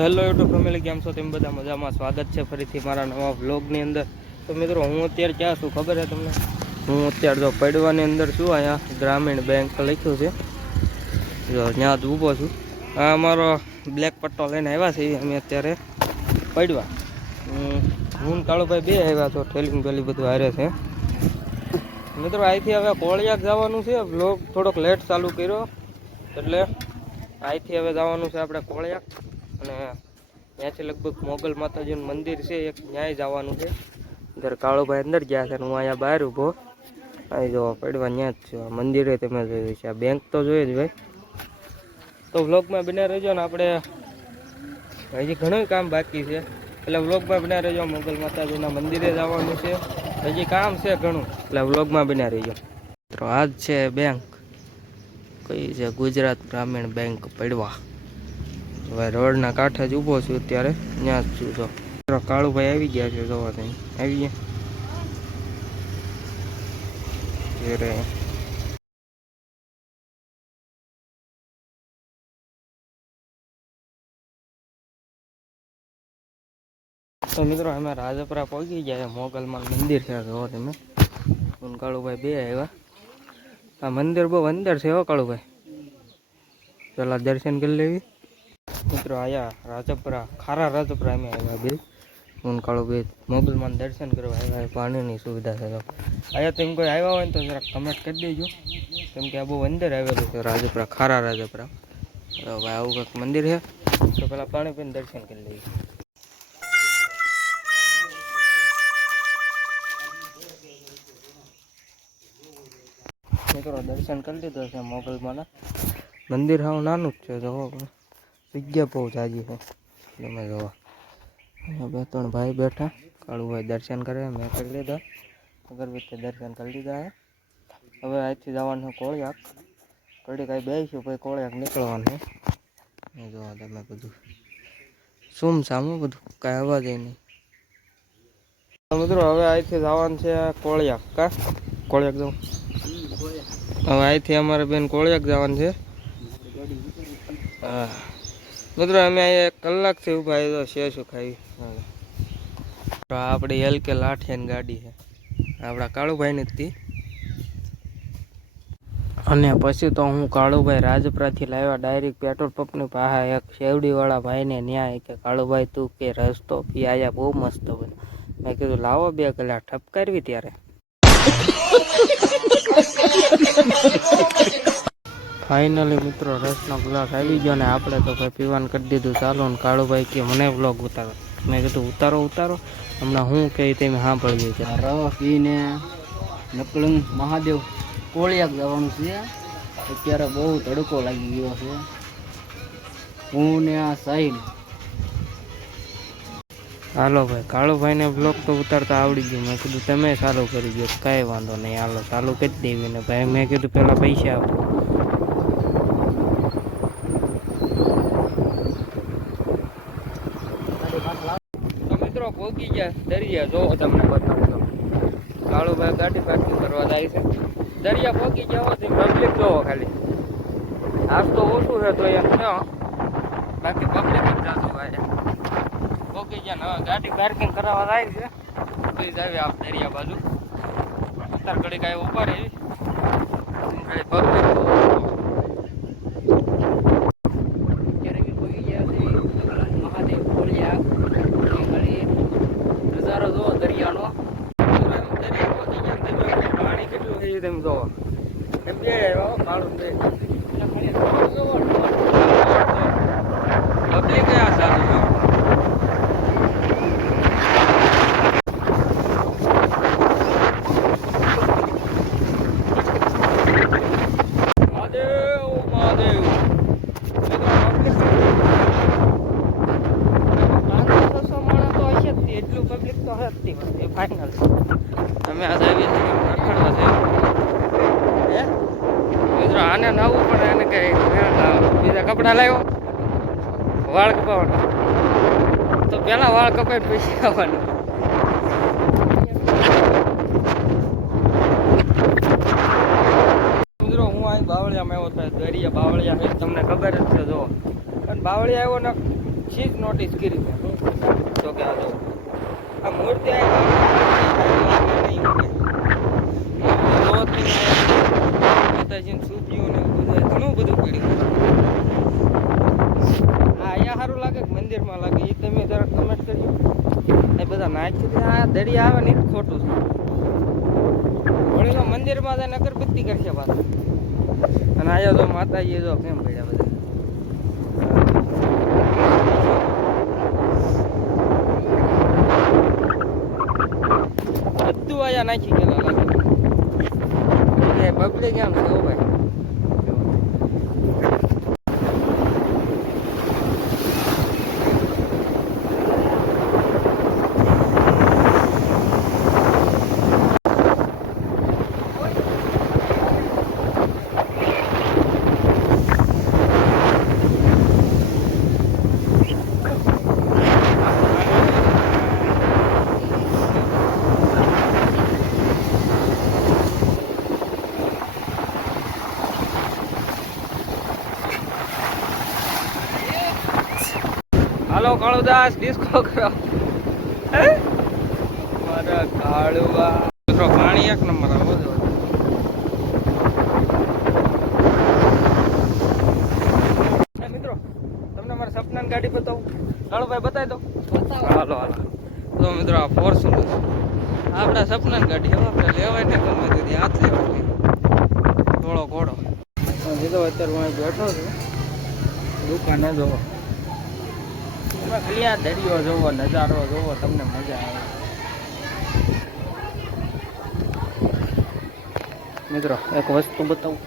Hello YouTube family, કેમ છો? તેમ બધા મજામાં? સ્વાગત છે ફરીથી મારા નવા વ્લોગની અંદર. તો મિત્રો, હું અત્યારે ક્યાં છું ખબર છે તમને? હું અત્યારે જો પડવાની અંદર છું. અહીંયા ગ્રામીણ બેંક લખ્યું છે, જો ત્યાં જ ઊભો છું. આ અમારો બ્લેક પટ્ટો લઈને આવ્યા છે અમે અત્યારે પડવા. હું કાળુભાઈ બે આવ્યા છો, ઠેલિંગ બેલી બધું હારે છે. મિત્રો, અહીંથી હવે કોળિયાક જવાનું છે. વ્લોગ થોડોક લેટ ચાલુ કર્યો એટલે અહીંથી હવે જવાનું છે આપણે કોળિયાક. અને ત્યાંથી લગભગ મોગલ માતાજીનું મંદિર છે, એક ન્યાય જવાનું છે. અંદર કાળુભાઈ અંદર ગયા છે ને હું અહીંયા બહાર ઊભો. અહીં જો પડવા ત્યાં જ છે મંદિરે, તમે જોયું છે. આ બેંક તો જોઈએ જ ભાઈ. તો વ્લોગમાં બન્યા રહેજો ને. આપણે હજી ઘણું કામ બાકી છે એટલે વ્લોગમાં બન્યા રહેજો. મોગલ માતાજીના મંદિરે જવાનું છે, હજી કામ છે ઘણું, એટલે વ્લોગમાં બન્યા રહેજો. તો આ જ છે બેંક, કઈ છે? ગુજરાત ગ્રામીણ બેંક પડવા. હવે રોડના કાંઠે જ ઊભો છું અત્યારે, ત્યાં જ છું. તો કાળુભાઈ આવી ગયા છે, જોવા ત્યાં આવી ગયા. તો મિત્રો, અમે રાજપરા પહોંચી ગયા. મોગલમાં મંદિર છે, જોવો તમે. કાળુભાઈ બે આવ્યા. આ મંદિર બહુ અંદર છે હો કાળુભાઈ, પેલા દર્શન કરી લેવી. મિત્રો, આયા રાજપરા, ખારા રાજપરા અમે આવ્યા બે. હું કાળુભાઈ મોગલમાં દર્શન કરવા આવ્યા. પાણીની સુવિધા છે. તો અહીંયા તેમ કોઈ આવ્યા હોય ને તો જરાક કમેન્ટ કરી દેજો, કેમ કે આ બહુ અંદર આવેલું છે રાજપરા, ખારા રાજપરા. તો ભાઈ આવું કંઈક મંદિર છે. તો પેલા પાણી પીને દર્શન કરી લઈએ. મિત્રો, દર્શન કરી લીધો છે મોગલમાંના. મંદિર હાવ નાનું જ છે, જોવો જગ્યા બહુ જાજી છે. તમે જોવો અહીંયા બે ત્રણ ભાઈ બેઠા. કાળુભાઈ દર્શન કરે, મેં કરી લીધા. અગરબત્તી દર્શન કરી લીધા છે. હવે અહીંથી જવાનું છે કોળિયાક. કડી કાંઈ બેસીશું પછી કોળિયાક નીકળવાનું છે. જોવો તમે બધું સુમ સામું બધું, કાંઈ અવાજ નહીં. મિત્રો, હવે અહીંથી જવાનું છે કોળિયાક. કોળિયાક જવું. હવે અહીંથી અમારે બેન કોળિયાક જવાનું છે. હા મિત્રો, અમે અહીંયા 1 કલાકથી ઊભા તો શું ખાઈ. આપણી એલકે લાઠિયાની ગાડી છે, આપણા કાળુભાઈની જ હતી. અને પછી તો હું કાળુભાઈ રાજપરાથી લાવ્યા ડાયરેક્ટ પેટ્રોલ પંપની પાસે એક શેવડીવાળા ભાઈને ન્યાય કે કાળુભાઈ તું કે રસ્તો પી આયા બહુ મસ્ત બને. મેં કીધું લાવો 2 કલાક ઠપકારવી. ત્યારે ફાઇનલી મિત્રો રસનો ગ્લાસ આવી ગયો ને આપણે તો ભાઈ પીવાનું કરી દીધું. ચાલો ને કાળુભાઈ કે મને વ્લોગ ઉતારો. મેં કીધું ઉતારો. હમણાં હું કહે તમે સાંભળીએ છે. રવા પીને નકળંગ મહાદેવ કોળિયાક જવાનું છે. અત્યારે બહુ તડકો લાગી ગયો છે. હું ને આ સાહિલ. હાલો ભાઈ, કાળુભાઈને બ્લોગ તો ઉતારતા આવડી ગયું. મેં કીધું તમે ચાલુ કરી દો, કાંઈ વાંધો નહીં, હાલો ચાલુ કરી દેવી ને ભાઈ. મેં કીધું પેલા પૈસા આપો. તો મિત્રો ભોગી ગયા દરિયા, જોવો તમને બતાવો. કાળુભાઈ ગાડી પાર્કિંગ કરવા જાય છે. દરિયા ભોગી ગયા તો પબ્લિક જોવો ખાલી. આજ તો ઓછું છે તો એમ ક્યાં, બાકી પબ્લિક જ જાતું ભાઈ. ભોગી ગયા હવે ગાડી પાર્કિંગ કરાવવા જાય છે. પછી જ આવી આપ દરિયા બાજુ. અત્યારે ઘડી કાંઈ ઉભા રહી પબ્લિક. મહાદેવ કોળિયાક નજારો જોવો દરિયાનો. પાણી કેટલું થઈ તેમ જોવો. એમ બે આવ્યા કાળું બે પબ્લિક આ સારું. એટલું પબ્લિક તો હતી એ ફાઇનલ. અમે આજ આવીએ છીએ રખડવા છે. મિત્રો આને નવું પડે, એને કઈ બીજા કપડા લાવ્યો. વાળ કપાવવાના તો પેલા વાળ કપાઈને પછી આવવાનું. મિત્રો, હું અહીં બાવળિયામાં આવ્યો હતો. દરિયા બાવળિયા તમને ખબર જ છે. જો અને બાવળિયા આવ્યો ને ચીજ નોટિસ કરી છે હું તો કે આ મૂર્તિ માતાજીને સૂપ્યું ને ઘણું બધું પીડ્યું. આ અહીંયા સારું લાગે કે મંદિરમાં લાગે એ તમે જરાક કમેન્ટ કરજો. એ બધા નાખી આ દડી આવે ને ખોટું છે. વળીમાં મંદિરમાં જઈને અગરબત્તી કરશે પાછા. અને આયા તો માતાજી જો કેમ પડ્યા બધા. બધું આયા નાખી ગયેલા લાગે. પબ્લિક એમ છે હો ભાઈ. હાલો કાળુદાસ ડિસ્કો કરો. મારા કાળુબા મિત્રો પાણી એક નંબર આવો જો. મિત્રો તમને મારા સપનાની ગાડી બતાવું. કાળુભાઈ બતાવી દો. હાલો હાલો તો મિત્રો આ ફોર્ચ્યુનર આપણા સપનાની ગાડી હવે આપણે લેવાય ને ગમે તેથી હાથ લેવાની થોડો ઘોડો દીધો. અત્યારે હું બેઠો છું દુકાને જોવો. ખાલી આ દરિયો જોવો નજારો જોવો તમને મજા આવે. મિત્રો એક વસ્તુ બતાવું.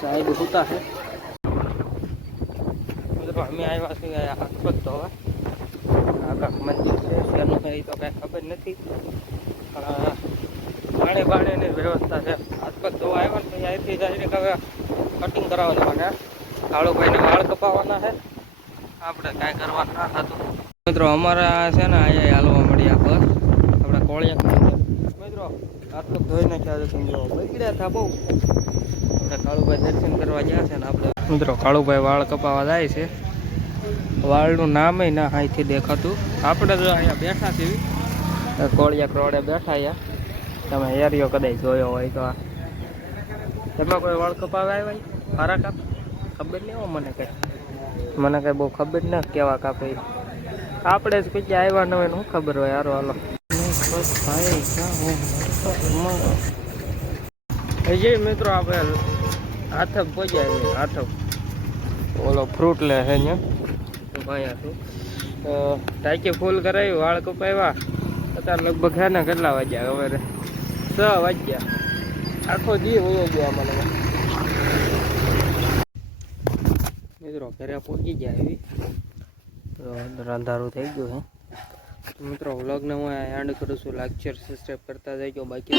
સાહેબ હોતા છે મિત્રો અમે આવ્યા છીએ હાથ પગ ધોવા. આખા મંદિર છે શેનું છે એ તો કાંઈ ખબર નથી પણ પાણી પાણીની વ્યવસ્થા છે. હાથ પગ ધોવા આવ્યા ને અહીંથી ડાયરેક્ટ હવે કટિંગ કરાવવાનું મને કાળુભાઈને વાળ કપાવવાના છે. આપણે કાંઈ કરવાનું ના થતું. મિત્રો અમારા છે ને અહીંયા હાલવા મળ્યા બસ આપણે કોળિયા. મિત્રો હાથ પગ ધોઈ નાખ્યા તમે જો બગડ્યા હતા બહુ. આપણે કાળુભાઈ દર્શન કરવા ગયા છે ને આપણે મિત્રો કાળુભાઈ વાળ કપાવવા જાય છે. વાળનું નામે ના અહીંથી દેખાતું. આપણે જો અહીંયા બેઠા છીએ કોળિયા રોડે બેઠા અહીંયા. તમે એરિયો કદાચ જોયો હોય તો તમે કોઈ વાળ કપાવા આવ્યા મારા કાપ ખબર નહીં હો મને કંઈ બહુ ખબર ન કેવા કાપે. આપણે જ પછી આવ્યા ન હોય ને શું ખબર હોય. હારો હાલો હજી મિત્રો આપણે હાથમ પહોંચ્યા. હાથમ ઓલો ફ્રૂટ લે છે અહીંયા ભાઈ હતું ટાંકી ફૂલ કરાવી વાળ કપાવ્યા. અત્યારે લગભગ છે ને કેટલા વાગ્યા હવે 6 વાગ્યા. આખો દી વયો ગયો મને. મિત્રો ઘરે પહોંચી ગયા એવી અંધારું થઈ ગયું છે. મિત્રો વ્લોગને હું એન્ડ કરું છું. લાઈક શેર સબસ્ક્રાઈબ કરતા જઈજો. બાકી